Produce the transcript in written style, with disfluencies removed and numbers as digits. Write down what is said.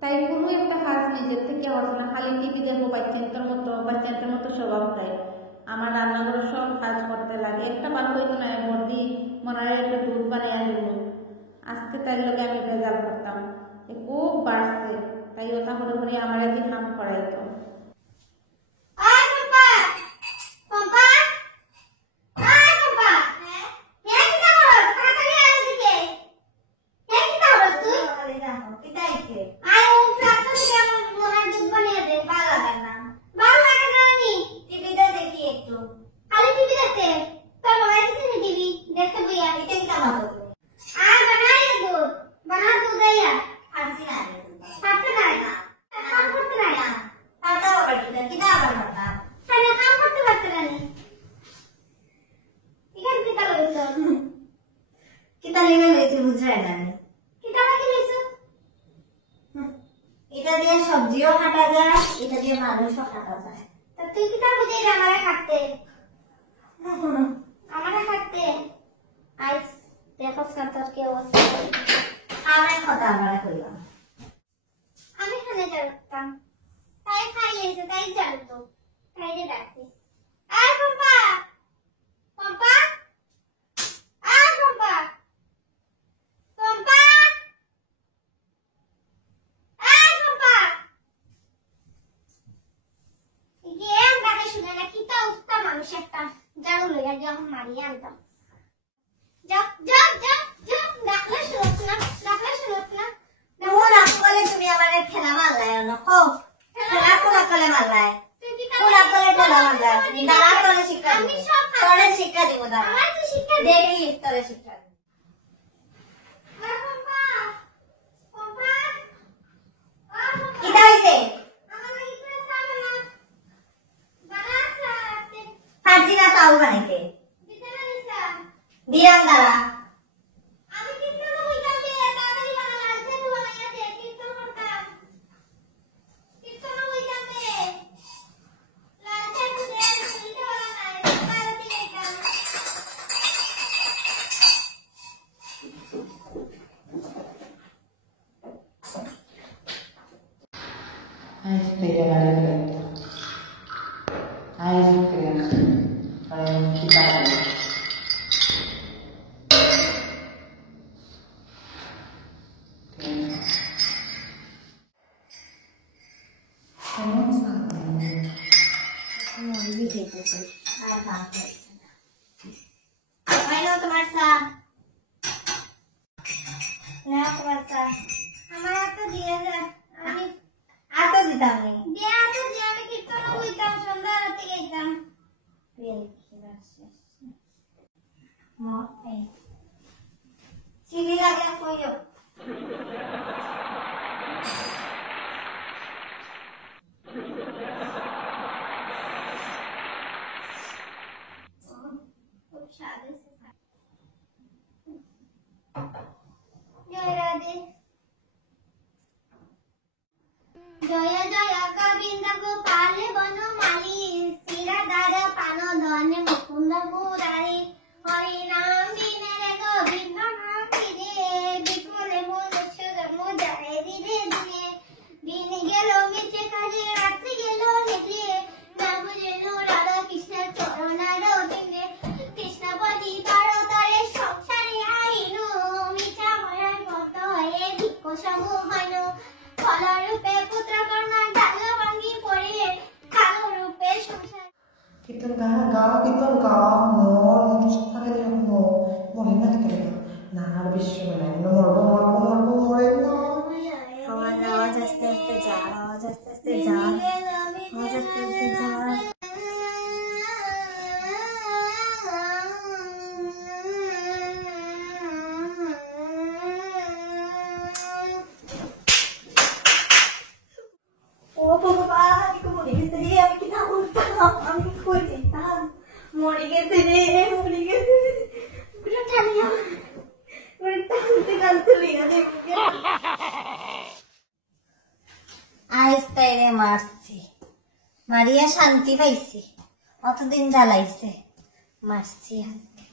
তাই কোনো একটা কাজ নিজের থেকে হতো না, খালি টিভি দেখবো বাচ্চাদের মতো স্বভাবটাই। আমার রান্নাঘরের সব কাজ করতে লাগে, একটা ভালো হইতো না বর্দি মনে একটু দুধ বানিয়ে দেব, আজকে তাই লোকে আমি ভেজাল করতাম, খুব বাড়ছে, তাই ওটা করে করে আমার একদিন নাম করাইতো। এটা দিয়ে সবজিও কাটা যায়, এটা দিয়ে মানুষও কাটা যায়। তা তুই কি তা বুঝে আমারে খাটতে আইস দেখো সান্তর কি অবস্থা। আমার কথা আমরা কইলাম আমি খানে যাতাম, তাই খাইয়েছে, তাই জানতো, তাই রে ডাকতে আয় পম্পা পম্পা আয় পম্পা পম্পা আয় পম্পা। গেম ডাকে শুনে না কি তা উস্তা মানুষ একটা জানো লইয়া যে আমি মারিয়ে আনতাম। যাও যাও যাও যাও ডাকলে শুনত না, ডাকলে শুনত না। কোন আকলে তুমি আমারে খেলা মারলাই না কো খেলা কোন আকলে মারলাই, কোন আকলে খেলা মারলাই দাঁড়া তোরে শিক্ষা দিব, তোরে শিক্ষা দিব, দাঁড়া আমার তো শিক্ষা দেই, তোরে শিক্ষা দিব। পম্পা পম্পা কি দাইছে আমার লাগি করে সামনে না বানাসা ফাজি না চাউ বানাইতে ভিতরে নিছা দিয়াম দাঁড়া। আমি কীর্তন হইতাম যে তাড়াতাড়ি বানালা আজকে বানাইয়া দে, কীর্তন করতাম, কীর্তন হইতাম যে লালচে দুধে সুইটা বানাই তাড়াতাড়ি হইতাম। তোমার চা না, তোমার চা আমার এত দিয়ে যায়, আমি এত দিতাম নি দিয়ে এত দিয়ে আমি কীর্তন হইতাম, সন্ধ্যা রাতে গাইতাম। চিনি লাগে কইও খুব স্বাদ হয়েছে। জয় রাধে জয় জয় গোবিন্দ গোপাল বনমালী শ্রীরাধার পান ধন মুকুন্দ মুরারি হরি নাম বিনে রে গোবিন্দ নাম বিনে বিকুলে মনুষ্য জন্ম যায় দিনে দিনে দিন গেল মিছে কাজে রাত্রি গেল নিদ্রে না বুঝেন রাধা কৃষ্ণের চরণার দিনে কৃষ্ণপতি তার তারে সংসারে আইন মিছা মরার কত হয়ে ভিক্ষ সমূহ হইল ফলরূপে পুত্র কন্যা ডাল ভাঙ্গি পড়ে কালো রূপে সংসার। কীর্তন গাও কীর্তন গাও মন সকালে মরে না থাকে না আর বিশ্ববেলায় মরবো মরবো মরবো মরে আওয়াজ আস্তে আস্তে যা, আওয়াজ আস্তে আস্তে যা, আওয়াজ আস্তে আস্তে যা। ও বাবা মরে গেছে রে, আমি কি না বলতাম, আমি কই যেতাম, মরে গেছে রে, মরে গেছে পুরো টানিয়া পুরো টানতে টানতে লিয়া দে। আজ তাইরে মারছি, মারিয়া শান্তি পাইছি, অতদিন জ্বালাইছে, মারছি আজকে।